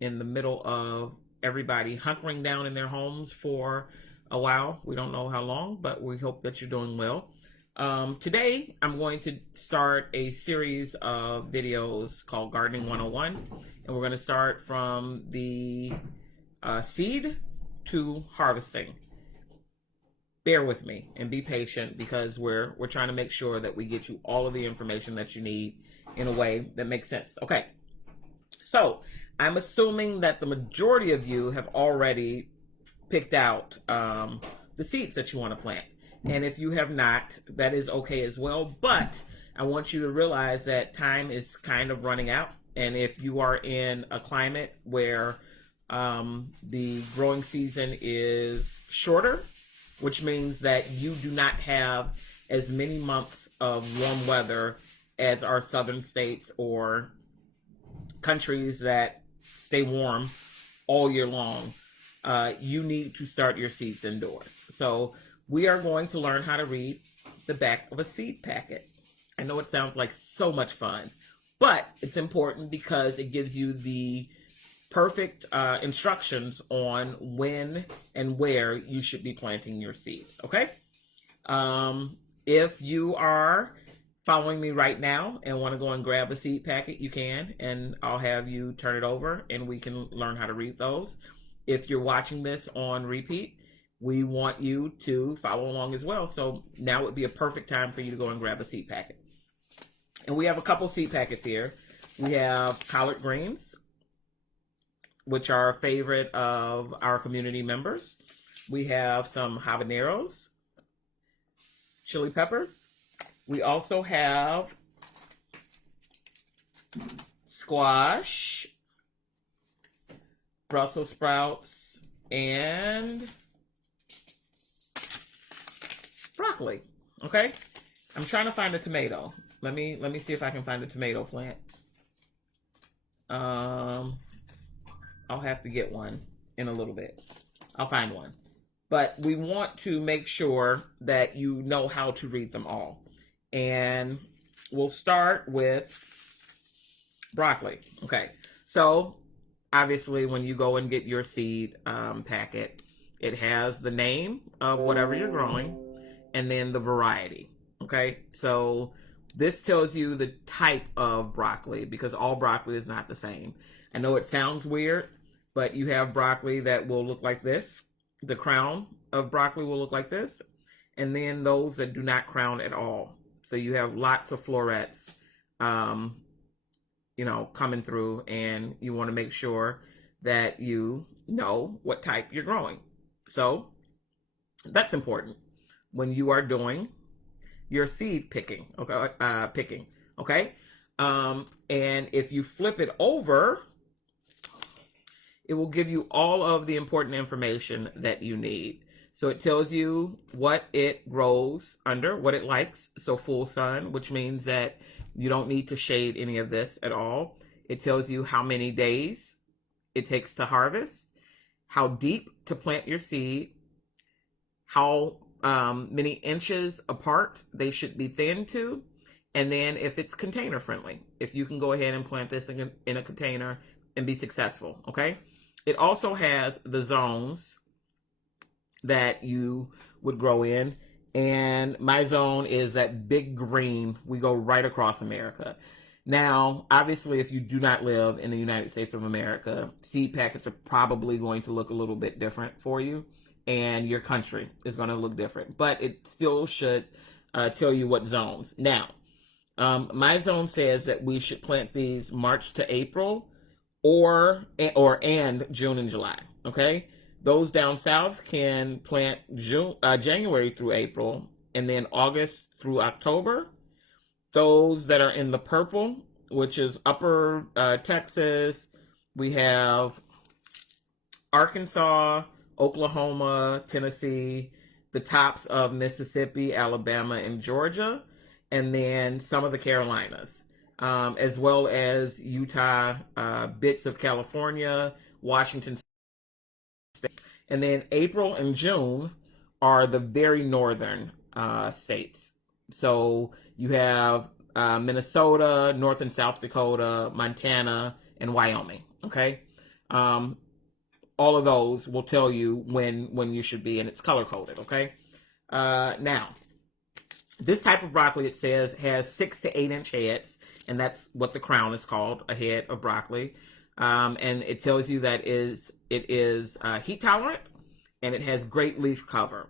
in the middle of everybody hunkering down in their homes for a while. We don't know how long, but we hope that you're doing well. Today, I'm going to start a series of videos called Gardening 101, and we're going to start from the seed to harvesting. Bear with me and be patient because we're trying to make sure that we get you all of the information that you need in a way that makes sense. Okay, so I'm assuming that the majority of you have already picked out the seeds that you want to plant. And if you have not, that is okay as well. But I want you to realize that time is kind of running out. And if you are in a climate where the growing season is shorter, which means that you do not have as many months of warm weather as our southern states or countries that stay warm all year long, you need to start your seeds indoors. So we are going to learn how to read the back of a seed packet. I know it sounds like so much fun, but it's important because it gives you the perfect instructions on when and where you should be planting your seeds, okay? If you are following me right now and want to go and grab a seed packet, you can, and I'll have you turn it over and we can learn how to read those. If you're watching this on repeat, we want you to follow along as well. So now would be a perfect time for you to go and grab a seed packet. And we have a couple seed packets here. We have collard greens, which are a favorite of our community members. We have some habaneros, chili peppers. We also have squash, Brussels sprouts, and broccoli. Okay, I'm trying to find a tomato. Let me see if I can find a tomato plant. I'll have to get one in a little bit. I'll find one. But we want to make sure that you know how to read them all. And we'll start with broccoli. Okay, so obviously when you go and get your seed packet, it has the name of whatever you're growing and then the variety. Okay, so this tells you the type of broccoli because all broccoli is not the same. I know it sounds weird, but you have broccoli that will look like this. The crown of broccoli will look like this. And then those that do not crown at all. So you have lots of florets, coming through, and you want to make sure that you know what type you're growing. So that's important when you are doing your seed picking. Okay, and if you flip it over, it will give you all of the important information that you need. So it tells you what it grows under, what it likes. So full sun, which means that you don't need to shade any of this at all. It tells you how many days it takes to harvest, how deep to plant your seed, how many inches apart they should be thinned to, and then if it's container friendly, if you can go ahead and plant this in a container and be successful, okay? It also has the zones that you would grow in, and my zone is that big green. We go right across America. Now, obviously, if you do not live in the United States of America, seed packets are probably going to look a little bit different for you, and your country is going to look different, but it still should tell you what zones. Now, my zone says that we should plant these March to April and June and July, okay? Those down south can plant January through April, and then August through October. Those that are in the purple, which is upper Texas, we have Arkansas, Oklahoma, Tennessee, the tops of Mississippi, Alabama, and Georgia, and then some of the Carolinas, as well as Utah, bits of California, Washington State. And then April and June are the very northern states. So you have Minnesota, North and South Dakota, Montana, and Wyoming, okay? Um, all of those will tell you when you should be, and it's color coded. Okay. Now, this type of broccoli, it says, has 6 to 8 inch heads, and that's what the crown is called, a head of broccoli. And it tells you that it is heat tolerant, and it has great leaf cover.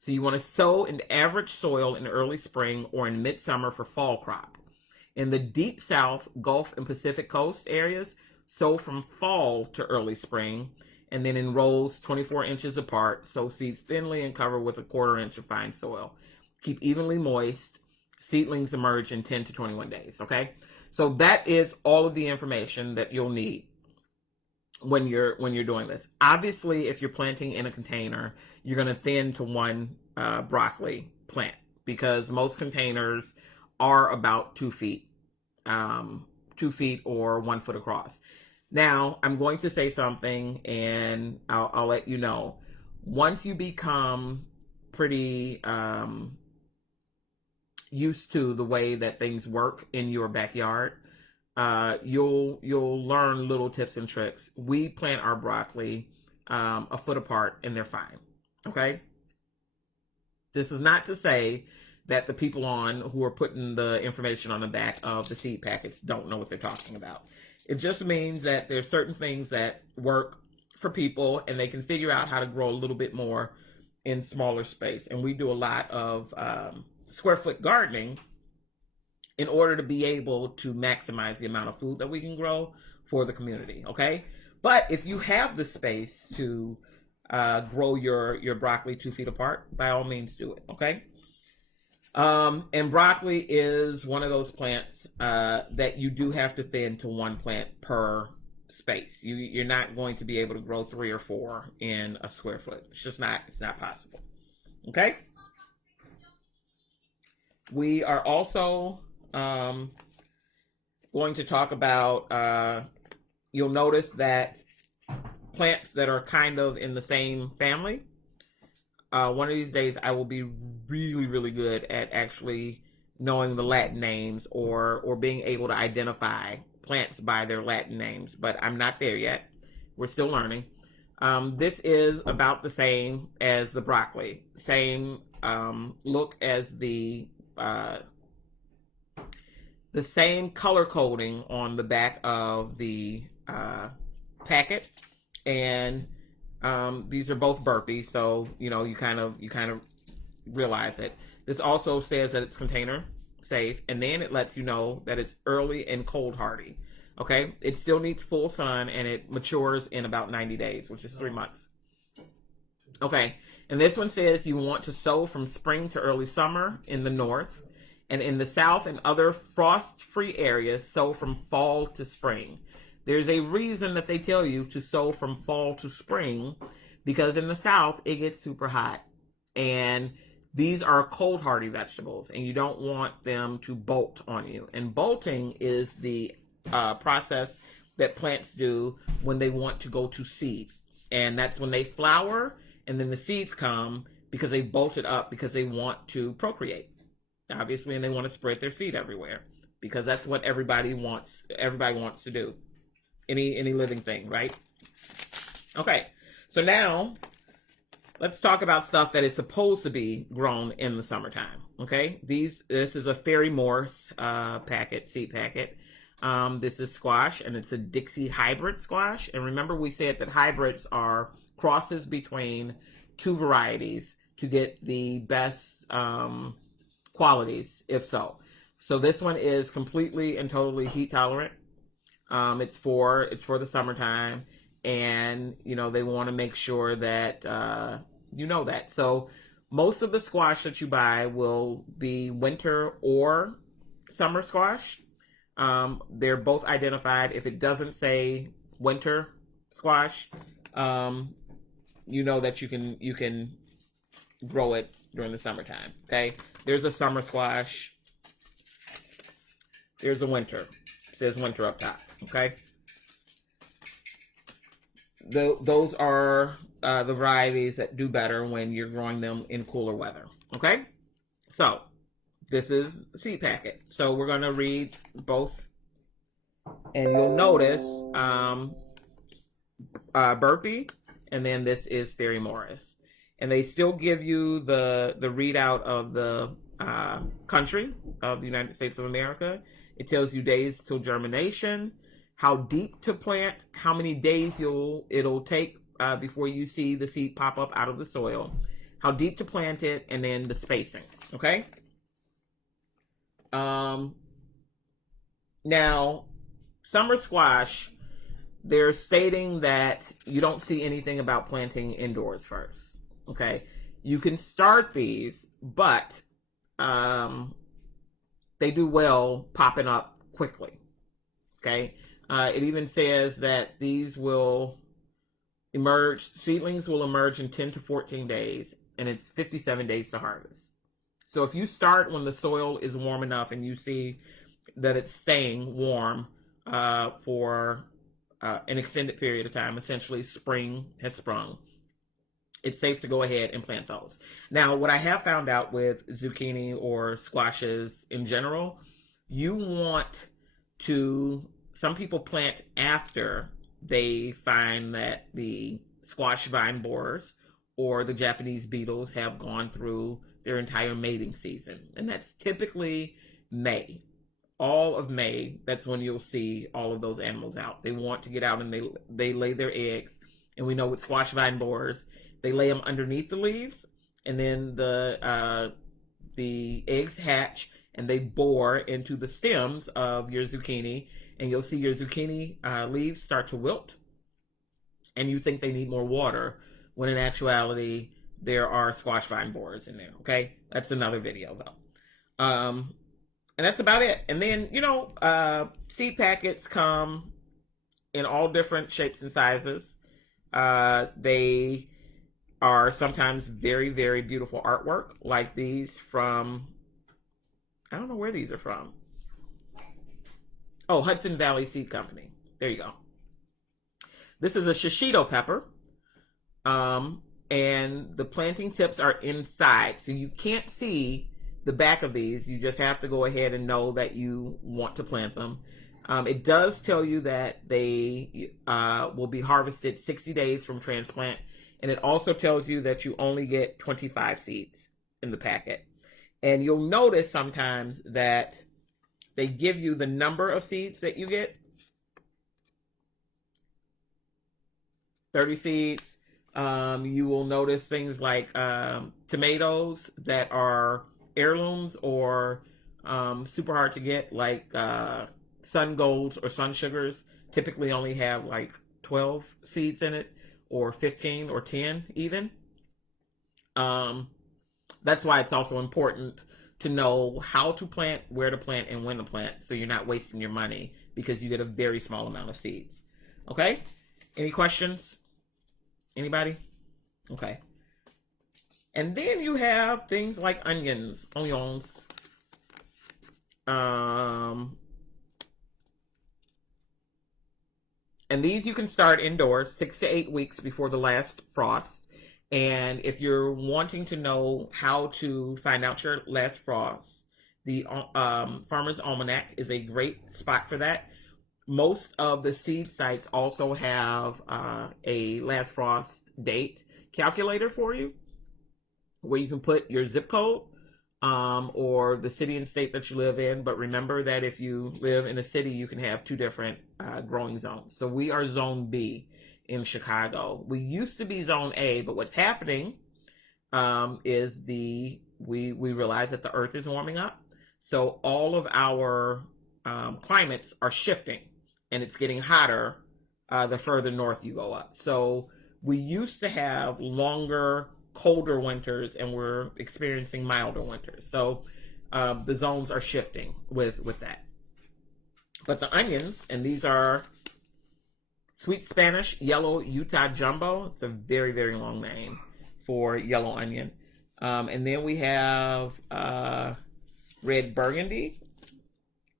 So you want to sow in average soil in early spring or in midsummer for fall crop. In the deep South, Gulf, and Pacific Coast areas, sow from fall to early spring, and then in rows 24 inches apart. Sow seeds thinly and cover with 1/4 inch of fine soil. Keep evenly moist. Seedlings emerge in 10 to 21 days. Okay, so that is all of the information that you'll need when you're doing this. Obviously, if you're planting in a container, you're going to thin to one broccoli plant, because most containers are about 2 feet, 2 feet or 1 foot across. Now, I'm going to say something, and I'll let you know. Once you become pretty used to the way that things work in your backyard, you'll learn little tips and tricks. We plant our broccoli 1 foot apart, and they're fine. Okay. This is not to say that the people who are putting the information on the back of the seed packets don't know what they're talking about. It just means that there's certain things that work for people, and they can figure out how to grow a little bit more in smaller space. And we do a lot of square foot gardening in order to be able to maximize the amount of food that we can grow for the community. Okay. But if you have the space to grow your broccoli 2 feet apart, by all means do it. Okay. And broccoli is one of those plants that you do have to thin to one plant per space. You're not going to be able to grow 3 or 4 in a square foot. It's not possible. Okay. We are also going to talk about, you'll notice that plants that are kind of in the same family, one of these days I will be really, really good at actually knowing the Latin names or being able to identify plants by their Latin names, but I'm not there yet. We're still learning. This is about the same as the broccoli. Same look as the same color coding on the back of the packet, and these are both burpees, so you kind of realize it. This also says that it's container safe, and then it lets you know that it's early and cold hardy. Okay, it still needs full sun, and it matures in about 90 days, which is 3 months. Okay, and this one says you want to sow from spring to early summer in the north, and in the south and other frost-free areas, sow from fall to spring. There's a reason that they tell you to sow from fall to spring, because in the south it gets super hot, and these are cold hardy vegetables, and you don't want them to bolt on you. And bolting is the process that plants do when they want to go to seed, and that's when they flower, and then the seeds come because they bolted up because they want to procreate, obviously, and they want to spread their seed everywhere, because that's what everybody wants to do, any living thing, right? Okay, so now let's talk about stuff that is supposed to be grown in the summertime. Okay, this is a Fairy Morse seed packet. This is squash, and it's a Dixie hybrid squash. And remember, we said that hybrids are crosses between 2 varieties to get the best qualities, if so. So this one is completely and totally heat tolerant. It's for the summertime, and they want to make sure that that. So most of the squash that you buy will be winter or summer squash. They're both identified. If it doesn't say winter squash, that you can grow it during the summertime. Okay, there's a summer squash. There's a winter. It says winter up top. Okay, those are the varieties that do better when you're growing them in cooler weather. Okay, so this is the seed packet. So we're going to read both, and you'll notice Burpee, and then this is Fairy Morris. And they still give you the readout of the country of the United States of America. It tells you days till germination, how deep to plant, how many days it'll take before you see the seed pop up out of the soil, how deep to plant it, and then the spacing. Okay. Now, summer squash, they're stating that you don't see anything about planting indoors first. Okay, you can start these, but they do well popping up quickly. Okay, it even says that these will emerge, seedlings will emerge in 10 to 14 days, and it's 57 days to harvest. So if you start when the soil is warm enough and you see that it's staying warm for an extended period of time, essentially spring has sprung, it's safe to go ahead and plant those. Now, what I have found out with zucchini or squashes in general, you want to, some people plant after they find that the squash vine borers or the Japanese beetles have gone through their entire mating season. And that's typically May. All of May, that's when you'll see all of those animals out. They want to get out and they lay their eggs. And we know with squash vine borers, they lay them underneath the leaves, and then the eggs hatch and they bore into the stems of your zucchini, and you'll see your zucchini leaves start to wilt, and you think they need more water, when in actuality there are squash vine borers in there. Okay, that's another video though. And that's about it. And then, seed packets come in all different shapes and sizes. They are sometimes very, very beautiful artwork, like these from, I don't know where these are from. Oh, Hudson Valley Seed Company. There you go. This is a shishito pepper. And the planting tips are inside. So you can't see the back of these. You just have to go ahead and know that you want to plant them. It does tell you that they will be harvested 60 days from transplant. And it also tells you that you only get 25 seeds in the packet. And you'll notice sometimes that they give you the number of seeds that you get. 30 seeds. You will notice things like tomatoes that are heirlooms or super hard to get, like sun golds or sun sugars typically only have like 12 seeds in it, or 15 or 10 even. That's why it's also important to know how to plant, where to plant, and when to plant, so you're not wasting your money because you get a very small amount of seeds. Okay? Any questions? Anybody? Okay. And then you have things like onions. And these you can start indoors 6 to 8 weeks before the last frost. And if you're wanting to know how to find out your last frost, the Farmer's Almanac is a great spot for that. Most of the seed sites also have a last frost date calculator for you, where you can put your zip code or the city and state that you live in. But remember that if you live in a city, you can have two different growing zones. So we are Zone B in Chicago. We used to be Zone A, but what's happening is we realize that the earth is warming up. So all of our climates are shifting, and it's getting hotter the further north you go up. So we used to have longer, colder winters, and we're experiencing milder winters. So the zones are shifting with that. But the onions, and these are Sweet Spanish Yellow Utah Jumbo. It's a very, very long name for yellow onion. And then we have Red Burgundy.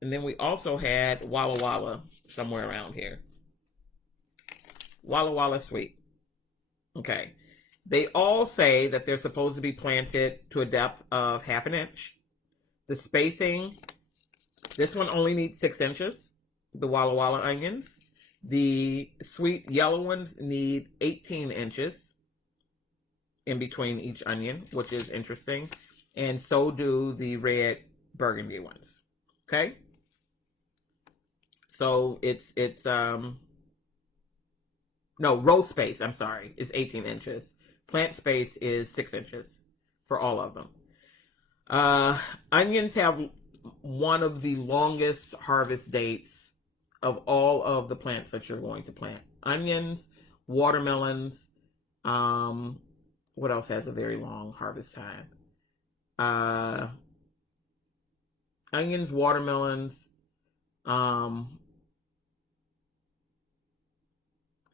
And then we also had Walla Walla somewhere around here. Walla Walla Sweet. Okay. They all say that they're supposed to be planted to a depth of 1/2 inch. The spacing, this one only needs 6 inches, the Walla Walla onions. The sweet yellow ones need 18 inches in between each onion, which is interesting. And so do the red burgundy ones. Okay? So it's no, row space, I'm sorry, is 18 inches. Plant space is 6 inches for all of them. Onions have one of the longest harvest dates of all of the plants that you're going to plant. Onions, watermelons, what else has a very long harvest time? Onions, watermelons,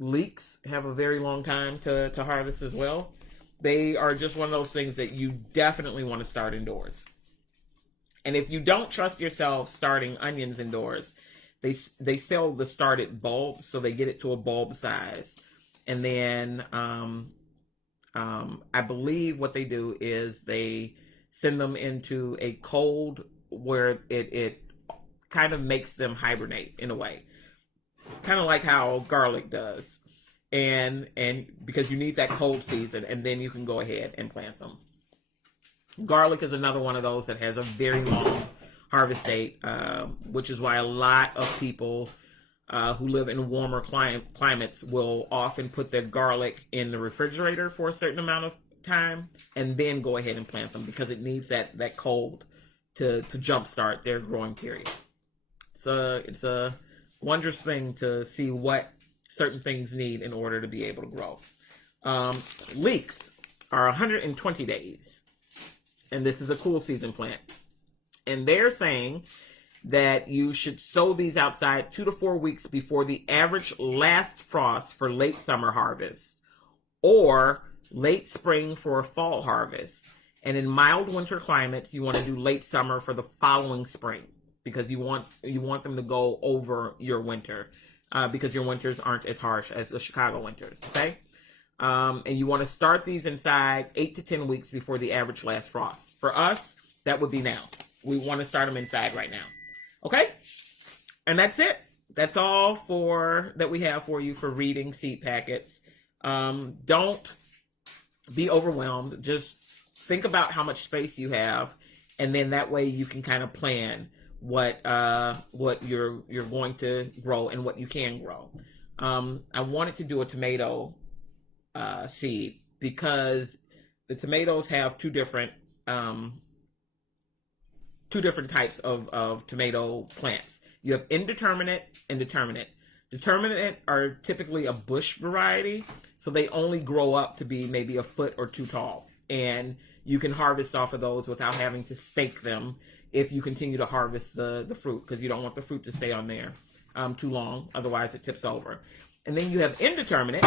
leeks have a very long time to harvest as well. They are just one of those things that you definitely want to start indoors. And if you don't trust yourself starting onions indoors, they sell the started bulbs, so they get it to a bulb size. And then I believe what they do is they send them into a cold where it kind of makes them hibernate in a way. Kind of like how garlic does. And because you need that cold season, and then you can go ahead and plant them. Garlic is another one of those that has a very long harvest date, which is why a lot of people who live in warmer climates will often put their garlic in the refrigerator for a certain amount of time and then go ahead and plant them, because it needs that cold to jumpstart their growing period. So it's a wondrous thing to see what certain things need in order to be able to grow. Leeks are 120 days, and this is a cool season plant. And they're saying that you should sow these outside 2 to 4 weeks before the average last frost for late summer harvest, or late spring for a fall harvest. And in mild winter climates, you want to do late summer for the following spring, because you want them to go over your winter, because your winters aren't as harsh as the Chicago winters. Okay, and you want to start these inside 8 to 10 weeks before the average last frost. For us, that would be now. We want to start them inside right now. Okay, and that's it. That's all that we have for you for reading seed packets. Don't be overwhelmed. Just think about how much space you have, and then that way you can kind of plan what you're going to grow and what you can grow. I wanted to do a tomato seed because the tomatoes have two different types of tomato plants. You have indeterminate and determinate. Determinate are typically a bush variety, so they only grow up to be maybe a foot or two tall, and you can harvest off of those without having to stake them if you continue to harvest the fruit, because you don't want the fruit to stay on there too long, otherwise it tips over. And then you have indeterminate,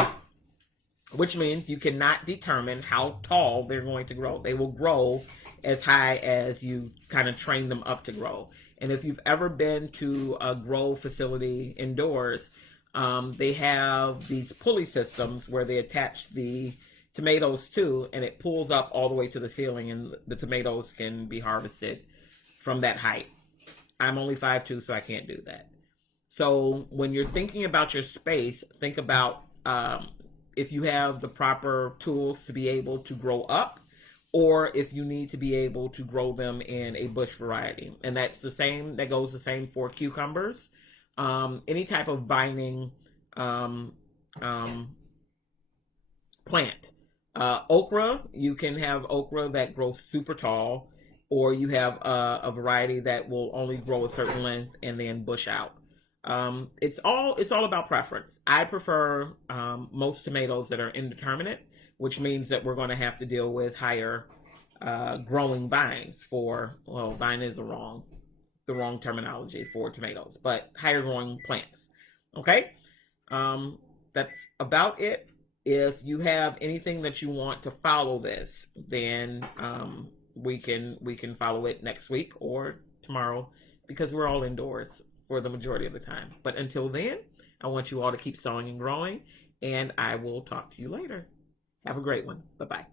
which means you cannot determine how tall they're going to grow. They will grow as high as you kind of train them up to grow. And if you've ever been to a grow facility indoors, they have these pulley systems where they attach the tomatoes to, and it pulls up all the way to the ceiling, and the tomatoes can be harvested from that height. I'm only 5'2", so I can't do that. So when you're thinking about your space, think about if you have the proper tools to be able to grow up, or if you need to be able to grow them in a bush variety. And that goes the same for cucumbers, any type of vining plant. Okra, you can have okra that grows super tall, or you have a variety that will only grow a certain length and then bush out. It's all about preference. I prefer most tomatoes that are indeterminate, which means that we're going to have to deal with higher growing vines vine is the wrong terminology for tomatoes, but higher growing plants. Okay, that's about it. If you have anything that you want to follow this, then we can follow it next week or tomorrow, because we're all indoors for the majority of the time. But until then, I want you all to keep sowing and growing, and I will talk to you later. Have a great one. Bye-bye.